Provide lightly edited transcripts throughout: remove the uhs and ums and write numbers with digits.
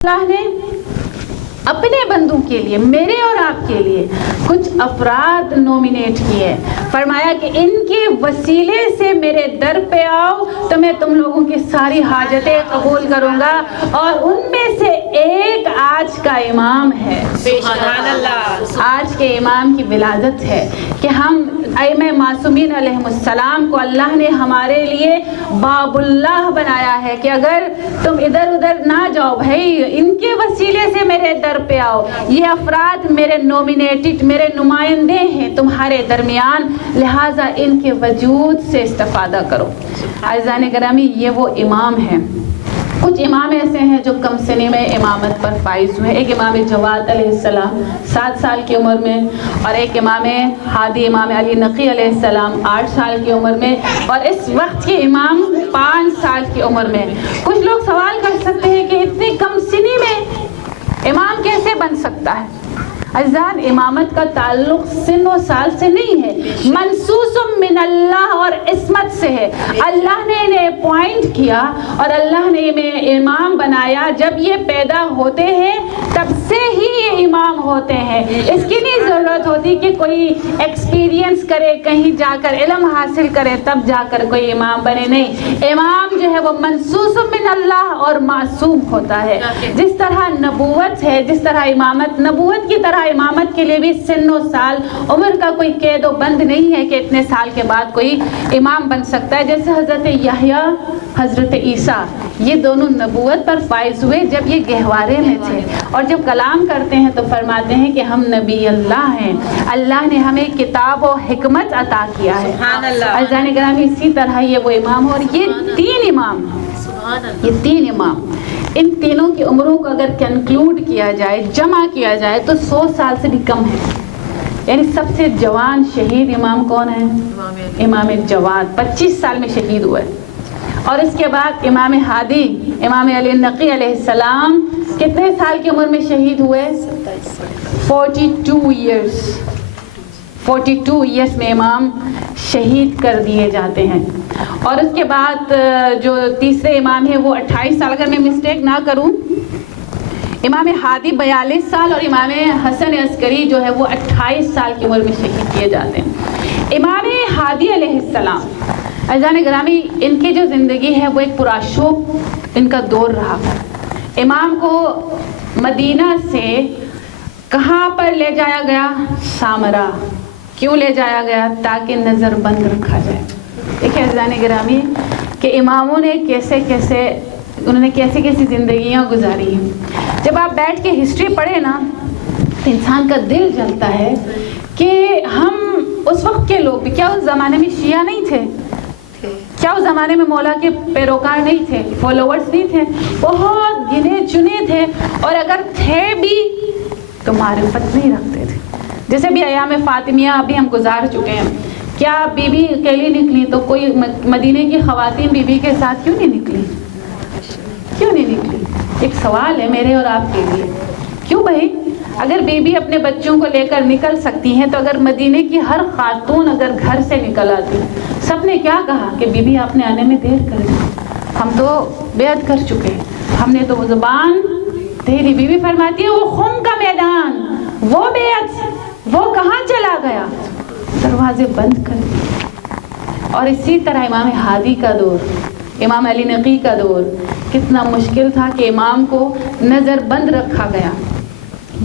اللہ نے اپنے بندوں کے لیے، میرے اور آپ کے لیے کچھ افراد نومینیٹ کیے، فرمایا کہ ان کے وسیلے سے میرے در پہ آؤ تو میں تم لوگوں کی ساری حاجتیں قبول کروں گا، اور ان میں سے ایک آج کا امام ہے۔ سبحان اللہ۔ آج کے امام کی ولادت ہے کہ ہم ائمہ معصومین علیہ السلام کو اللہ نے ہمارے لیے باب اللہ بنایا ہے کہ اگر تم ادھر ادھر نہ جاؤ بھائی، ان کے وسیلے سے میرے در پہ آؤ، یہ افراد میرے نومینیٹڈ، میرے نمائندے ہیں تمہارے درمیان، لہٰذا ان کے وجود سے استفادہ کرو۔ عزیزان گرامی، یہ وہ امام ہیں۔ کچھ امام ایسے ہیں جو کم سنی میں امامت پر فائز ہوئے۔ ایک امام جواد علیہ السلام 7 سال کی عمر میں، اور ایک امام ہادی امام علی نقی علیہ السلام 8 سال کی عمر میں، اور اس وقت کے امام 5 سال کی عمر میں۔ کچھ لوگ سوال کر سکتے ہیں کہ اتنی کم سنی میں امام کیسے بن سکتا ہے؟ عزیزان، امامت کا تعلق سن و سال سے نہیں ہے، منصوص من اللہ اور عصمت سے ہے۔ اللہ نے انہیں اپوائنٹ کیا اور اللہ نے انہیں امام بنایا۔ جب یہ پیدا ہوتے ہیں تب سے ہی یہ امام ہوتے ہیں۔ اس کی نہیں ضرورت ہوتی کہ کوئی ایکسپیرینس کرے، کہیں جا کر علم حاصل کرے تب جا کر کوئی امام بنے، نہیں۔ امام جو ہے وہ منصوص من اللہ اور معصوم ہوتا ہے۔ جس طرح نبوت ہے، جس طرح امامت، نبوت کی طرح امامت کے لیے بھی سن و سال، عمر کا کوئی قید و بند نہیں ہے کہ اتنے سال کے بعد کوئی امام بن سکتا ہے۔ جیسے حضرت یحییٰ، حضرت عیسیٰ، یہ دونوں نبوت پر فائز ہوئے جب یہ گہوارے میں تھے، اور جب کلام کرتے ہیں تو فرماتے ہیں کہ ہم نبی اللہ ہیں، اللہ نے ہمیں کتاب و حکمت عطا کیا ہے۔ عزیزان گرامی، اسی طرح یہ وہ امام، اور یہ 3 امام، یہ 3 امام، ان تینوں کی عمروں کو اگر کنکلوڈ کیا جائے، جمع کیا جائے تو 100 سال سے بھی کم ہے۔ یعنی سب سے جوان شہید امام کون ہے؟ امام جواد، 25 سال میں شہید ہوئے۔ اور اس کے بعد امام ہادی، امام علی نقی علیہ السلام کتنے سال کی عمر میں شہید ہوئے؟ 42 ایئرس۔ 42 ایئرس میں امام شہید کر دیے جاتے ہیں۔ اور اس کے بعد جو تیسرے امام ہیں وہ 28 سال، اگر میں مسٹیک نہ کروں، امام ہادی 42 سال، اور امام حسن عسکری جو ہے وہ 28 سال کی عمر میں شہید کیے جاتے ہیں۔ امام ہادی علیہ السلام، عزیزان گرامی، ان کی جو زندگی ہے وہ ایک پرآشوب ان کا دور رہا۔ امام کو مدینہ سے کہاں پر لے جایا گیا؟ سامرا۔ کیوں لے جایا گیا؟ تاکہ نظر بند رکھا جائے۔ دیکھیں عزیزان گرامی کہ اماموں نے انہوں نے کیسی زندگیاں گزاری ہیں۔ جب آپ بیٹھ کے ہسٹری پڑھیں نا تو انسان کا دل جلتا ہے کہ ہم اس وقت کے لوگ بھی، کیا اس زمانے میں شیعہ نہیں تھے؟ کیا اس زمانے میں مولا کے پیروکار نہیں تھے، فالوورز نہیں تھے؟ بہت گنے چنے تھے، اور اگر تھے بھی تو معرفت نہیں رکھتے تھے۔ جیسے بھی ایام فاطمیہ ابھی ہم گزار چکے ہیں، کیا بی بی اکیلی نکلی تو کوئی مدینے کی خواتین بی بی کے ساتھ کیوں نہیں نکلی؟ کیوں نہیں نکلی؟ ایک سوال ہے میرے اور آپ کے لیے، کیوں بھائی؟ اگر بی بی اپنے بچوں کو لے کر نکل سکتی ہیں تو اگر مدینے کی ہر خاتون اگر گھر سے نکل آتی، سب نے کیا کہا کہ بی بی آپ نے آنے میں دیر کر دی، ہم تو بیعت کر چکے، ہم نے تو وہ زبان دے دی۔ بی بی فرماتی ہے وہ خم کا میدان، وہ بیعت، وہ کہاں چلا گیا؟ دروازے بند کر دیے۔ اور اسی طرح امام ہادی کا دور، امام علی نقی کا دور کتنا مشکل تھا کہ امام کو نظر بند رکھا گیا۔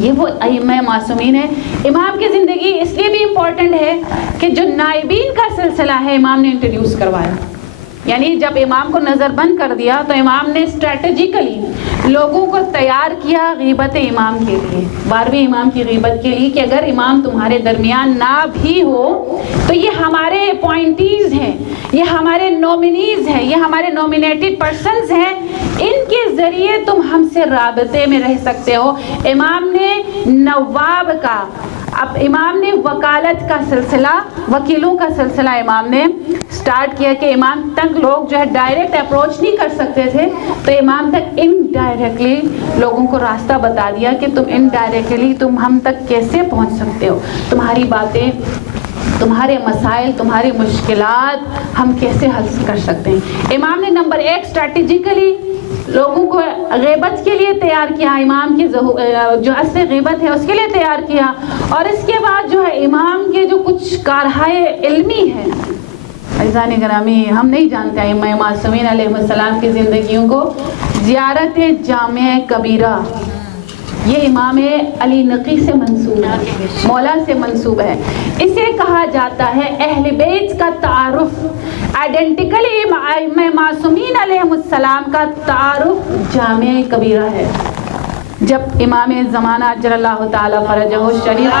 یہ وہ ائمہ معصومین ہے۔ امام کی زندگی اس لیے بھی امپورٹنٹ ہے کہ جو نائبین کا سلسلہ ہے امام نے انٹروڈیوس کروایا۔ یعنی جب امام کو نظر بند کر دیا تو امام نے اسٹریٹجیکلی لوگوں کو تیار کیا غیبت امام کے لیے، 12ویں امام کی غیبت کے لیے، کہ اگر امام تمہارے درمیان نہ بھی ہو تو یہ ہمارے اپوائنٹیز ہیں، یہ ہمارے نومینیز ہیں، یہ ہمارے نومینیٹڈ پرسنز ہیں، ان کے ذریعے تم ہم سے رابطے میں رہ سکتے ہو۔ امام نے نواب کا، اب امام نے وکالت کا سلسلہ، وکیلوں کا سلسلہ امام نے سٹارٹ کیا کہ امام تک لوگ جو ہے ڈائریکٹ اپروچ نہیں کر سکتے تھے، تو امام تک انڈائریکٹلی لوگوں کو راستہ بتا دیا کہ تم انڈائریکٹلی تم ہم تک کیسے پہنچ سکتے ہو، تمہاری باتیں، تمہارے مسائل، تمہاری مشکلات ہم کیسے حل کر سکتے ہیں۔ امام نے نمبر 1 اسٹریٹجیکلی لوگوں کو غیبت کے لیے تیار کیا، امام کی جو اصل غیبت ہے اس کے لیے تیار کیا، اور اس کے بعد جو ہے امام کے جو کچھ کارہائے علمی ہے، عزیزان گرامی ہم نہیں جانتے ائمہ معصومین علیہ السلام کی زندگیوں کو۔ زیارت جامع کبیرہ یہ امام علی نقی سے منسوب ہے، مولا سے منسوب ہے۔ اسے کہا جاتا ہے اہل بیت کا تعارف، آئیڈینٹیکلی ائمہ معصومین علیہ السلام کا تعارف جامع کبیرہ ہے۔ جب امام زمانہ اجل اللہ تعالی فرجہ الشریف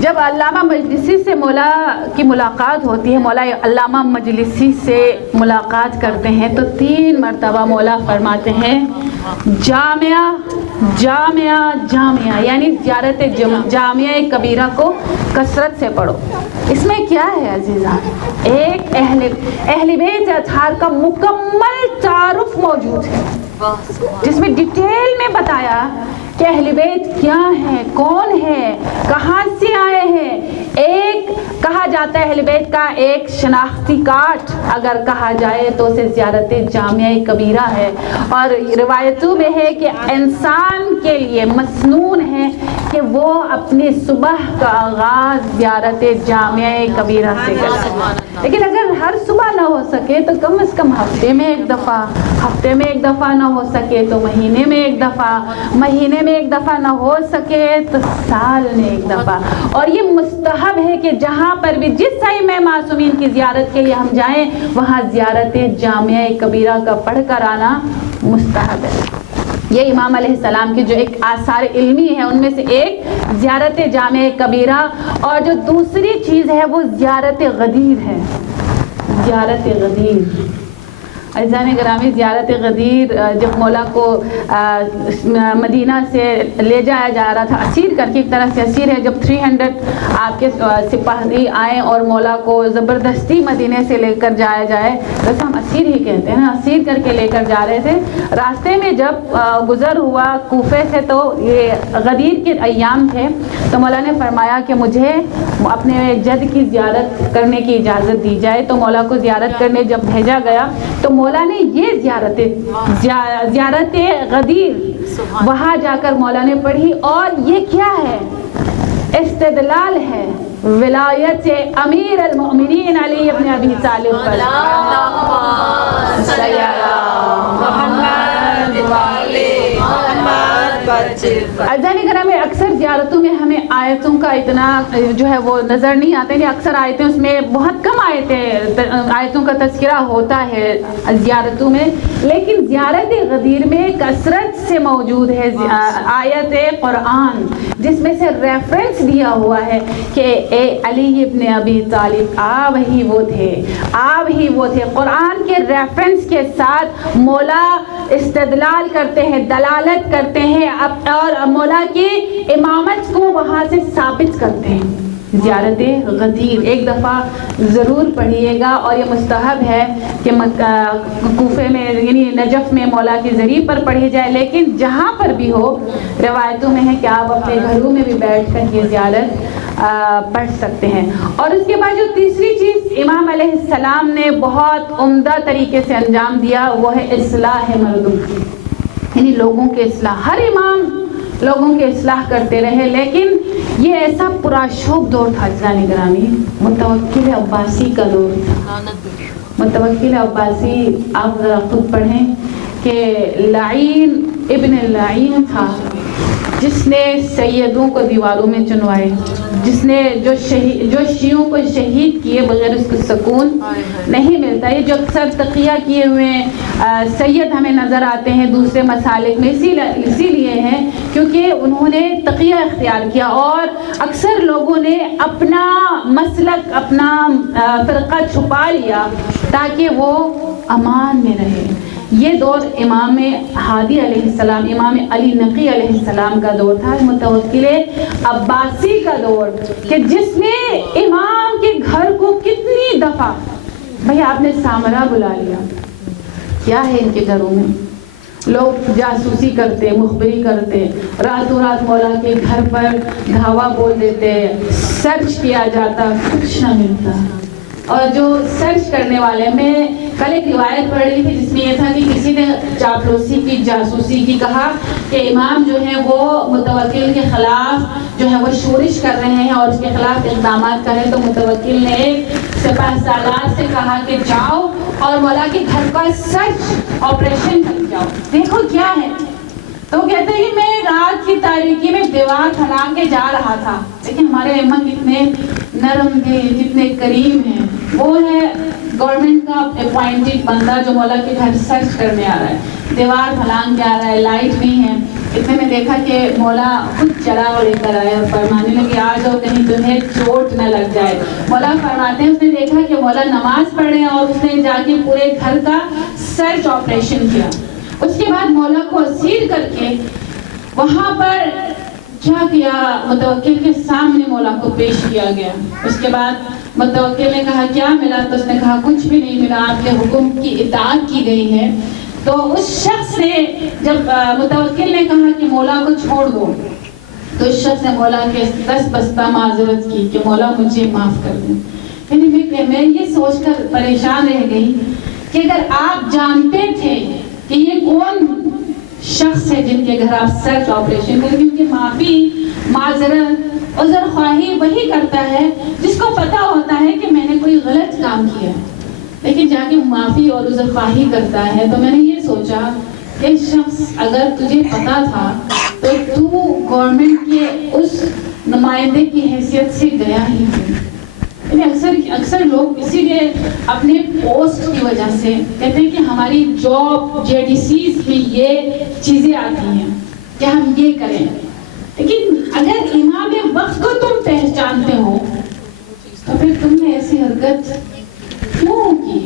جب علامہ مجلسی سے مولا کی ملاقات ہوتی ہے، مولا علامہ مجلسی سے ملاقات کرتے ہیں تو 3 مرتبہ مولا فرماتے ہیں جامعہ جامعہ جامعہ، یعنی زیارت جامعہ کبیرہ کو کثرت سے پڑھو۔ اس میں کیا ہے عزیزان؟ ایک اہل بیت اطہار کا مکمل تعارف موجود ہے، جس میں ڈیٹیل میں بتایا کہ اہل بیت کیا ہے، کون ہے، کہاں سے آئے ہیں۔ ایک کہا جاتا ہے اہل بیت کا ایک شناختی کارڈ اگر کہا جائے تو اسے زیارت جامعہ کبیرہ ہے، اور روایتوں میں ہے کہ انسان کے لیے مسنون ہے کہ وہ اپنی صبح کا آغاز زیارت جامعہ کبیرہ سے کرے۔ لیکن اگر ہر صبح نہ ہو سکے تو کم از کم ہفتے میں ایک دفعہ نہ ہو سکے تو مہینے میں ایک دفعہ نہ ہو سکے تو سال میں ایک دفعہ۔ اور یہ مستحب ہے کہ جہاں پر بھی جس ائمہ معصومین کی زیارت کے لیے ہم جائیں وہاں زیارت جامعہ کبیرہ کا پڑھ کر آنا مستحب ہے۔ یہ امام علیہ السلام کی جو ایک آثار علمی ہے ان میں سے ایک زیارت جامعہ کبیرہ، اور جو دوسری چیز ہے وہ زیارت غدیر ہے۔ زیارت غدیر عزیزان گرامی، زیارت غدیر جب مولا کو مدینہ سے لے جایا جا رہا تھا، اسیر کر کے، ایک طرح سے اسیر ہے، جب 300 آپ کے سپاہی آئیں اور مولا کو زبردستی مدینہ سے لے کر جایا جائے، ویسے ہم اسیر ہی کہتے ہیں نا، اسیر کر کے لے کر جا رہے تھے۔ راستے میں جب گزر ہوا کوفے سے تو یہ غدیر کے ایام تھے، تو مولا نے فرمایا کہ مجھے اپنے جد کی زیارت کرنے کی اجازت دی جائے۔ تو مولا کو زیارت کرنے جب بھیجا گیا تو مولا نے یہ زیارت غدیر وہاں جا کر مولا نے پڑھی، اور یہ کیا ہے؟ استدلال ہے ولایت امیر المؤمنین علی ابن ابی طالب پر۔ عزیزان گرامی، اکثر زیارتوں میں ہمیں آیتوں کا اتنا جو ہے وہ نظر نہیں آتا ہے، اکثر آیتیں اس میں بہت کم آیتوں کا تذکرہ ہوتا ہے زیارتوں میں، لیکن زیارت غدیر میں کثرت سے موجود ہے آیت قرآن، جس میں سے ریفرنس دیا ہوا ہے کہ اے علی ابن ابی طالب آپ ہی وہ تھے۔ قرآن کے ریفرنس کے ساتھ مولا استدلال کرتے ہیں، دلالت کرتے ہیں، اور مولا کی امامت کو وہاں سے ثابت کرتے ہیں۔ زیارت غدیر ایک دفعہ ضرور پڑھیے گا، اور یہ مستحب ہے کہ کوفے میں یعنی نجف میں مولا کی ذریعے پر پڑھی جائے، لیکن جہاں پر بھی ہو روایتوں میں ہے کہ آپ اپنے گھروں میں بھی بیٹھ کر یہ زیارت پڑھ سکتے ہیں۔ اور اس کے بعد جو تیسری چیز امام علیہ السلام نے بہت عمدہ طریقے سے انجام دیا وہ ہے اصلاح مردم، یعنی لوگوں کے اصلاح۔ ہر امام لوگوں کے اصلاح کرتے رہے، لیکن یہ ایسا پراشوب دور تھا عزیزان گرامی، متوکل عباسی کا دور تھا۔ متوکل عباسی آپ ذرا خود پڑھیں کہ لعین ابن لعین تھا، جس نے سیدوں کو دیواروں میں چنوائے، جس نے جو شیعوں کو شہید کیے بغیر اس کو سکون نہیں ملتا۔ یہ جو اکثر تقیہ کیے ہوئے سید ہمیں نظر آتے ہیں دوسرے مسالک میں، اسی لیے ہیں کیونکہ انہوں نے تقیہ اختیار کیا، اور اکثر لوگوں نے اپنا مسلک، اپنا فرقہ چھپا لیا تاکہ وہ امان میں رہے۔ یہ دور امام ہادی علیہ السلام، امام علی نقی علیہ السلام کا دور تھا، متوکل عباسی کا دور، کہ جس نے امام کے گھر کو کتنی دفعہ، بھئی آپ نے سامرا بلا لیا، کیا ہے ان کے گھروں میں؟ لوگ جاسوسی کرتے، مخبری کرتے، راتوں رات مولا کے گھر پر دھاوا بول دیتے، سرچ کیا جاتا، کچھ نہ ملتا. اور جو سرچ کرنے والے، میں کل ایک روایت پڑھ رہی تھی جس میں یہ تھا کہ کسی نے چاپلوسی کی، جاسوسی کی، کہا کہ امام جو ہے وہ متوکل کے خلاف جو ہے وہ شورش کر رہے ہیں اور اس کے خلاف اقدامات کر رہے ہیں. تو متوکل نے سپہ سالار سے کہا کہ جاؤ اور مولا کے گھر کا سرچ آپریشن کر جاؤ، دیکھو کیا ہے. تو وہ کہتے ہیں کہ میں رات کی تاریکی میں دیوار پھیلا کے جا رہا تھا، لیکن ہمارے امام کتنے نرم دل، کتنے کریم ہیں. وہ ہے گورنمنٹ کا اپوائنٹڈ بندہ جو مولا کے گھر سرچ کرنے آ رہا ہے، دیوار پھلانگ کے آ رہا ہے، لائٹ نہیں ہے. اتنے میں دیکھا کہ مولا خود چراغ لے کر آئے اور فرمانے لگے آ جاؤ کہیں تمہیں چوٹ نہ لگ جائے. مولا فرماتے ہیں اس نے دیکھا کہ مولا نماز پڑھ رہے ہیں اور اس نے جا کے پورے گھر کا سرچ آپریشن کیا. اس کے بعد مولا کو اسیر کر کے وہاں پر کیا کیا، متوکل کے سامنے مولا کو پیش کیا گیا. اس کے بعد متوکل نے کہا کیا ملا؟ تو اس نے کہا کچھ بھی نہیں ملا، آپ کے حکم کی اطاعت کی گئی ہے. تو اس شخص نے جب متوکل نے کہا کہ مولا کو چھوڑ دو، تو اس شخص نے مولا کے 10 بستہ معذرت کی کہ مولا مجھے معاف کر دیں. یعنی میں یہ سوچ کر پریشان رہ گئی کہ اگر آپ جانتے تھے کہ یہ کون شخص ہے جن کے گھر آپ سرچ آپریشن کریں، کیونکہ معافی، معذرت، عذر خواہی وہی کرتا ہے جس کو پتا ہوتا ہے کہ میں نے کوئی غلط کام کیا، لیکن جا کے معافی اور عذر خواہی کرتا ہے. تو میں نے یہ سوچا کہ شخص اگر تجھے پتا تھا تو گورنمنٹ کے اس نمائندے کی حیثیت سے گیا ہی نہیں. اکثر لوگ اسی لیے اپنے پوسٹ کی وجہ سے کہتے ہیں کہ ہماری جاب JDCs میں یہ چیزیں آتی ہیں کہ ہم یہ کریں. لیکن اگر امام وقت کو تم پہچانتے ہو تو پھر تم نے ایسی حرکت کیوں کی؟